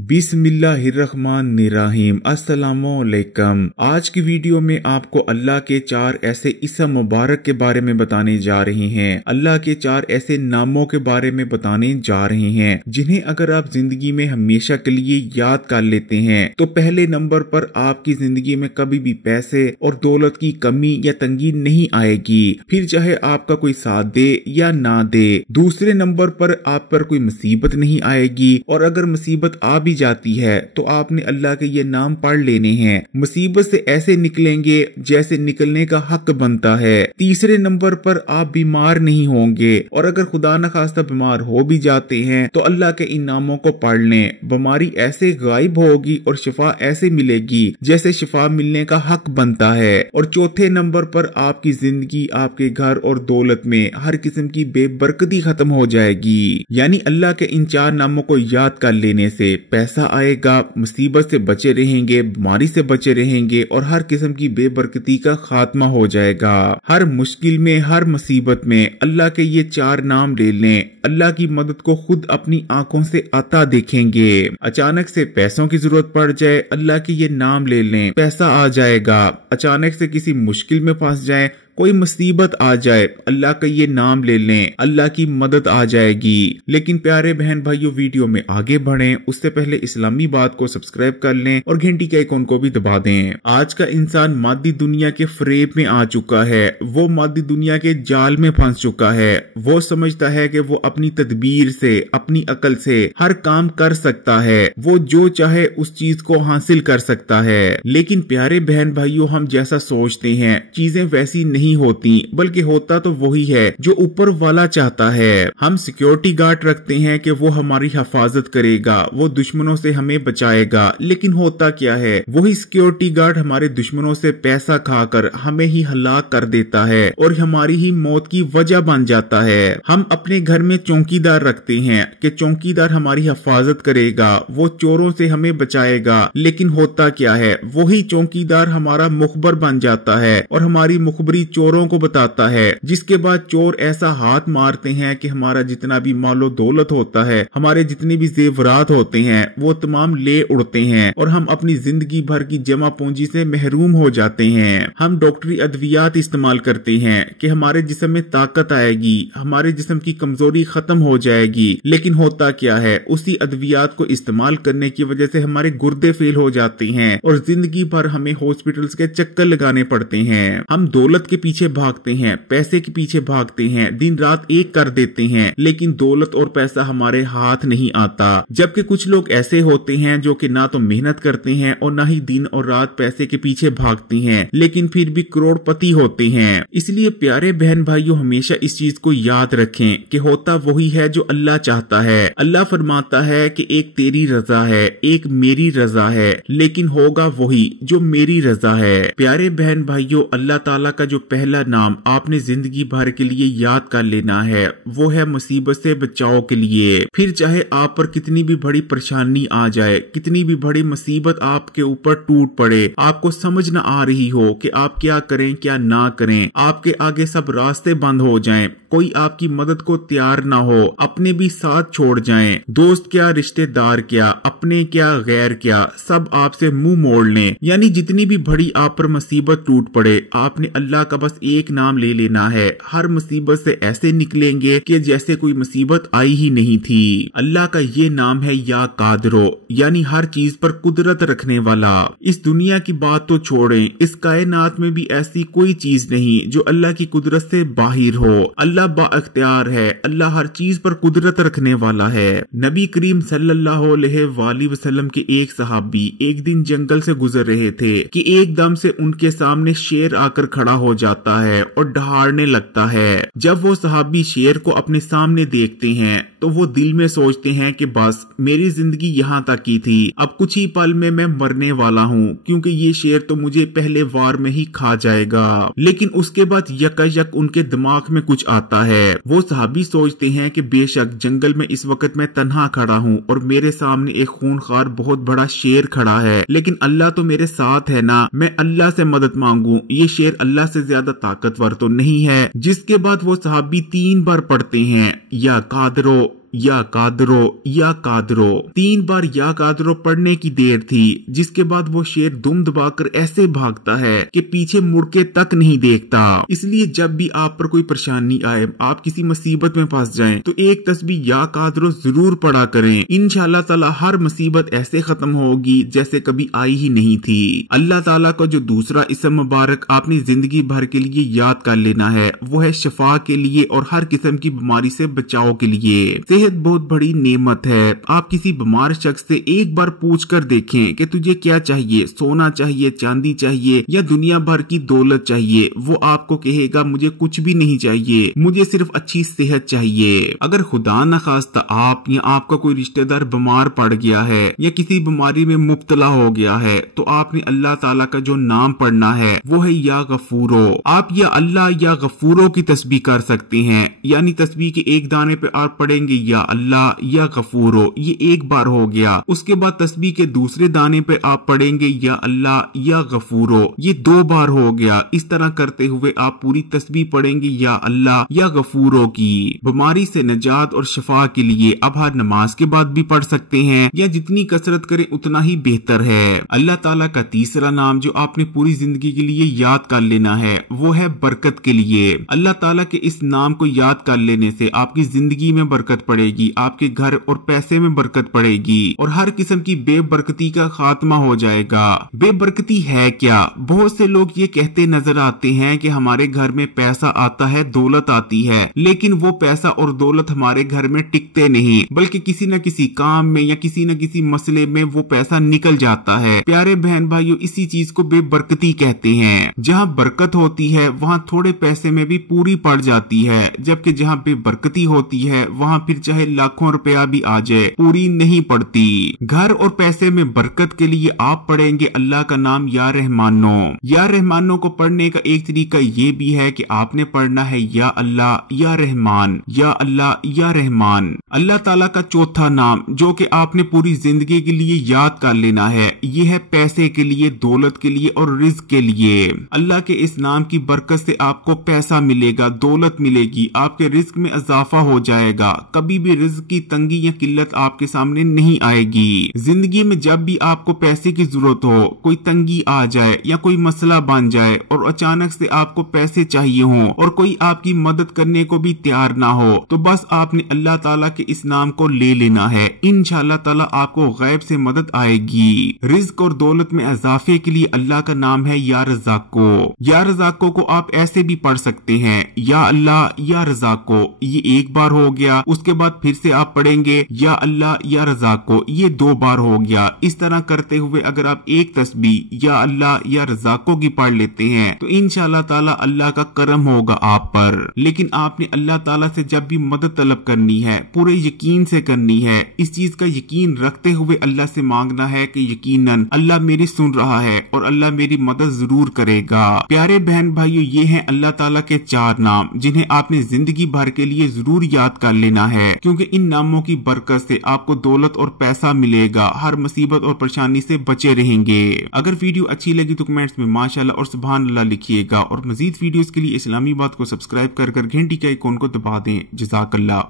बिस्मिल्लाहिर्रहमानिर्रहीम। अस्सलामुअलैकुम। आज की वीडियो में आपको अल्लाह के 4 ऐसे इसम मुबारक के बारे में बताने जा रहे हैं। अल्लाह के 4 ऐसे नामों के बारे में बताने जा रहे हैं जिन्हें अगर आप जिंदगी में हमेशा के लिए याद कर लेते हैं तो पहले नंबर पर आपकी जिंदगी में कभी भी पैसे और दौलत की कमी या तंगी नहीं आएगी, फिर चाहे आपका कोई साथ दे या ना दे। दूसरे नंबर पर आप पर कोई मुसीबत नहीं आएगी, और अगर मुसीबत आ भी जाती है तो आपने अल्लाह के ये नाम पढ़ लेने हैं। मुसीबत से ऐसे निकलेंगे जैसे निकलने का हक बनता है। तीसरे नंबर पर आप बीमार नहीं होंगे, और अगर खुदा न खास्ता बीमार हो भी जाते हैं तो अल्लाह के इन नामों को पढ़ लें। बीमारी ऐसे गायब होगी और शिफा ऐसे मिलेगी जैसे शिफा मिलने का हक बनता है। और चौथे नंबर पर आपकी जिंदगी, आपके घर और दौलत में हर किस्म की बेबरकती खत्म हो जाएगी। यानी अल्लाह के इन 4 नामों को याद कर लेने से पैसा आएगा, मुसीबत से बचे रहेंगे, बीमारी से बचे रहेंगे और हर किस्म की बेबरकती का खात्मा हो जाएगा। हर मुश्किल में, हर मुसीबत में अल्लाह के ये 4 नाम ले लें। अल्लाह की मदद को खुद अपनी आंखों से आता देखेंगे। अचानक से पैसों की जरूरत पड़ जाए, अल्लाह के ये नाम ले लें, पैसा आ जाएगा। अचानक से किसी मुश्किल में फंस जाए, कोई मुसीबत आ जाए, अल्लाह का ये नाम ले लें, अल्लाह की मदद आ जाएगी। लेकिन प्यारे बहन भाइयों, वीडियो में आगे बढ़ें उससे पहले इस्लामी बात को सब्सक्राइब कर लें और घंटी के आइकॉन को भी दबा दें। आज का इंसान मादी दुनिया के फ्रेब में आ चुका है, वो मादी दुनिया के जाल में फंस चुका है। वो समझता है कि वो अपनी तदबीर से, अपनी अकल से हर काम कर सकता है, वो जो चाहे उस चीज को हासिल कर सकता है। लेकिन प्यारे बहन भाइयों, हम जैसा सोचते हैं चीजें वैसी नहीं होती, बल्कि होता तो वही है जो ऊपर वाला चाहता है। हम सिक्योरिटी गार्ड रखते हैं कि वो हमारी हिफाजत करेगा, वो दुश्मनों से हमें बचाएगा, लेकिन होता क्या है, वही सिक्योरिटी गार्ड हमारे दुश्मनों से पैसा खाकर हमें ही हलाक कर देता है और हमारी ही मौत की वजह बन जाता है। हम अपने घर में चौकीदार रखते हैं कि चौकीदार हमारी हिफाजत करेगा, वो चोरों से हमें बचाएगा, लेकिन होता क्या है, वही चौकीदार हमारा मुखबर बन जाता है और हमारी मुखबरी चोरों को बताता है, जिसके बाद चोर ऐसा हाथ मारते हैं कि हमारा जितना भी मालो दौलत होता है, हमारे जितने भी जेवरात होते हैं, वो तमाम ले उड़ते हैं और हम अपनी जिंदगी भर की जमा पूंजी से महरूम हो जाते हैं। हम डॉक्टरी अद्वियात इस्तेमाल करते हैं कि हमारे जिस्म में ताकत आएगी, हमारे जिस्म की कमजोरी खत्म हो जाएगी, लेकिन होता क्या है, उसी अद्वियात को इस्तेमाल करने की वजह से हमारे गुर्दे फेल हो जाते हैं और जिंदगी भर हमें हॉस्पिटल्स के चक्कर लगाने पड़ते हैं। हम दौलत के पीछे भागते हैं, पैसे के पीछे भागते हैं, दिन रात एक कर देते हैं, लेकिन दौलत और पैसा हमारे हाथ नहीं आता। जबकि कुछ लोग ऐसे होते हैं जो कि ना तो मेहनत करते हैं और ना ही दिन और रात पैसे के पीछे भागते हैं, लेकिन फिर भी करोड़पति होते हैं। इसलिए प्यारे बहन भाइयों, हमेशा इस चीज को याद रखें कि होता वही है जो अल्लाह चाहता है। अल्लाह फरमाता है कि एक तेरी रजा है, एक मेरी रजा है, लेकिन होगा वही जो मेरी रजा है। प्यारे बहन भाइयों, अल्लाह ताला का जो पहला नाम आपने जिंदगी भर के लिए याद कर लेना है, वो है मुसीबत से बचाव के लिए। फिर चाहे आप पर कितनी भी बड़ी परेशानी आ जाए, कितनी भी बड़ी मुसीबत आपके ऊपर टूट पड़े, आपको समझ न आ रही हो कि आप क्या करें क्या ना करें, आपके आगे सब रास्ते बंद हो जाएं, कोई आपकी मदद को तैयार ना हो, अपने भी साथ छोड़ जाएं, दोस्त क्या, रिश्तेदार क्या, अपने क्या, गैर क्या, सब आपसे मुंह मोड़ लें। यानी जितनी भी बड़ी आप पर मुसीबत टूट पड़े, आपने अल्लाह का बस एक नाम ले लेना है। हर मुसीबत से ऐसे निकलेंगे कि जैसे कोई मुसीबत आई ही नहीं थी। अल्लाह का ये नाम है या कादरो, यानी हर चीज पर कुदरत रखने वाला। इस दुनिया की बात तो छोड़ें, इस कायनात में भी ऐसी कोई चीज नहीं जो अल्लाह की कुदरत से बाहिर हो। अल्लाह बाअख्तियार है, अल्लाह हर चीज पर कुदरत रखने वाला है। नबी करीम सल्लल्लाहु अलैहि वसल्लम के एक सहाबी एक दिन जंगल से गुजर रहे थे कि एकदम से उनके सामने शेर आकर खड़ा हो जाता है और दहाड़ने लगता है। जब वो सहाबी शेर को अपने सामने देखते हैं तो वो दिल में सोचते हैं कि बस मेरी जिंदगी यहाँ तक की थी, अब कुछ ही पल में मैं मरने वाला हूँ, क्योंकि ये शेर तो मुझे पहले वार में ही खा जाएगा। लेकिन उसके बाद यकायक उनके दिमाग में कुछ आता है। वो सहाबी सोचते हैं कि बेशक जंगल में इस वक्त मैं तन्हा खड़ा हूँ और मेरे सामने एक खूनखार बहुत बड़ा शेर खड़ा है, लेकिन अल्लाह तो मेरे साथ है ना, मैं अल्लाह से मदद मांगू, ये शेर अल्लाह से ज्यादा ताकतवर तो नहीं है। जिसके बाद वो सहाबी 3 बार पढ़ते हैं या कादरो या कादरो या कादरो। 3 बार या कादरो पढ़ने की देर थी, जिसके बाद वो शेर दुम दबाकर ऐसे भागता है कि पीछे मुड़ के तक नहीं देखता। इसलिए जब भी आप पर कोई परेशानी आए, आप किसी मुसीबत में फंस जाएं, तो एक तस्बीह या कादरो जरूर पढ़ा करें। इंशाअल्लाह ताला हर मुसीबत ऐसे खत्म होगी जैसे कभी आई ही नहीं थी। अल्लाह ताला का जो दूसरा इस्म मुबारक आपने जिंदगी भर के लिए याद कर लेना है, वो है शफा के लिए और हर किस्म की बीमारी से बचाव के लिए। सेहत बहुत बड़ी नेमत है। आप किसी बीमार शख्स से एक बार पूछ कर देखें कि तुझे क्या चाहिए, सोना चाहिए, चांदी चाहिए या दुनिया भर की दौलत चाहिए। वो आपको कहेगा मुझे कुछ भी नहीं चाहिए, मुझे सिर्फ अच्छी सेहत चाहिए। अगर खुदा न खास्ता आप या आपका कोई रिश्तेदार बीमार पड़ गया है या किसी बीमारी में मुब्तला हो गया है, तो आपने अल्लाह ताला का जो नाम पढ़ना है वो है या गफूरो। आप या अल्लाह या गफूरो की तस्बीह कर सकते हैं, यानी तस्बीह के एक दाने पे आप पढ़ेंगे या अल्लाह या गफूरो, ये एक बार हो गया। उसके बाद तस्बीह के दूसरे दाने पे आप पढ़ेंगे या अल्लाह या गफूरो, ये 2 बार हो गया। इस तरह करते हुए आप पूरी तस्बीह पढ़ेंगे या अल्लाह या गफूरो की। बीमारी से निजात और शफा के लिए आप हर नमाज के बाद भी पढ़ सकते हैं, या जितनी कसरत करें उतना ही बेहतर है। अल्लाह ताला का तीसरा नाम जो आपने पूरी जिंदगी के लिए याद कर लेना है वो है बरकत के लिए। अल्लाह ताला के इस नाम को याद कर लेने से आपकी जिंदगी में बरकत पड़ेगी, आपके घर और पैसे में बरकत पड़ेगी और हर किस्म की बेबरकती का खात्मा हो जाएगा। बेबरकती है क्या? बहुत से लोग ये कहते नजर आते हैं कि हमारे घर में पैसा आता है, दौलत आती है, लेकिन वो पैसा और दौलत हमारे घर में टिकते नहीं, बल्कि किसी न किसी काम में या किसी न किसी मसले में वो पैसा निकल जाता है। प्यारे बहन भाइयों, इसी चीज को बेबरकती कहते हैं। जहाँ बरकत होती है वहाँ थोड़े पैसे में भी पूरी पड़ जाती है, जबकि जहाँ बेबरकती होती है वहाँ फिर चाहे लाखों रुपया भी आ जाए पूरी नहीं पड़ती। घर और पैसे में बरकत के लिए आप पढ़ेंगे अल्लाह का नाम या रहमानो। या रहमानो को पढ़ने का एक तरीका ये भी है कि आपने पढ़ना है या अल्लाह या रहमान, या अल्लाह या रहमान। अल्लाह ताला का चौथा नाम जो कि आपने पूरी जिंदगी के लिए याद कर लेना है, ये है पैसे के लिए, दौलत के लिए और रिज्क के लिए। अल्लाह के इस नाम की बरकत से आपको पैसा मिलेगा, दौलत मिलेगी, आपके रिज्क में इजाफा हो जाएगा, कभी भी रिज्क की तंगी या किल्लत आपके सामने नहीं आएगी। जिंदगी में जब भी आपको पैसे की जरूरत हो, कोई तंगी आ जाए या कोई मसला बन जाए और अचानक से आपको पैसे चाहिए हो और कोई आपकी मदद करने को भी तैयार ना हो, तो बस आपने अल्लाह ताला के इस नाम को ले लेना है। इंशाअल्लाह ताला आपको गैब से मदद आएगी। रिज्क और दौलत में इजाफे के लिए अल्लाह का नाम है या रज़ाको। या रज़ाको को आप ऐसे भी पढ़ सकते हैं, या अल्लाह या रज़ाको, ये एक बार हो गया। उसके बाद फिर से आप पढ़ेंगे या अल्लाह या रज़ाको, ये 2 बार हो गया। इस तरह करते हुए अगर आप एक तस्बीह या अल्लाह या रज़ाको की पढ़ लेते हैं तो इंशाअल्लाह ताला अल्लाह का करम होगा आप पर। लेकिन आपने अल्लाह ताला से जब भी मदद तलब करनी है पूरे यकीन से करनी है। इस चीज का यकीन रखते हुए अल्लाह से मांगना है कि यकीनन अल्लाह मेरी सुन रहा है और अल्लाह मेरी मदद जरूर करेगा। प्यारे बहन भाइयों, ये हैं अल्लाह ताला के 4 नाम जिन्हें आपने जिंदगी भर के लिए जरूर याद कर लेना है, क्योंकि इन नामों की बरकत से आपको दौलत और पैसा मिलेगा, हर मुसीबत और परेशानी से बचे रहेंगे। अगर वीडियो अच्छी लगी तो कमेंट्स में माशाल्लाह और सुभान अल्लाह लिखिएगा और मजीद वीडियोस के लिए इस्लामी बात को सब्सक्राइब कर घंटी के आइकॉन को दबा दें। जज़ाकल्लाह।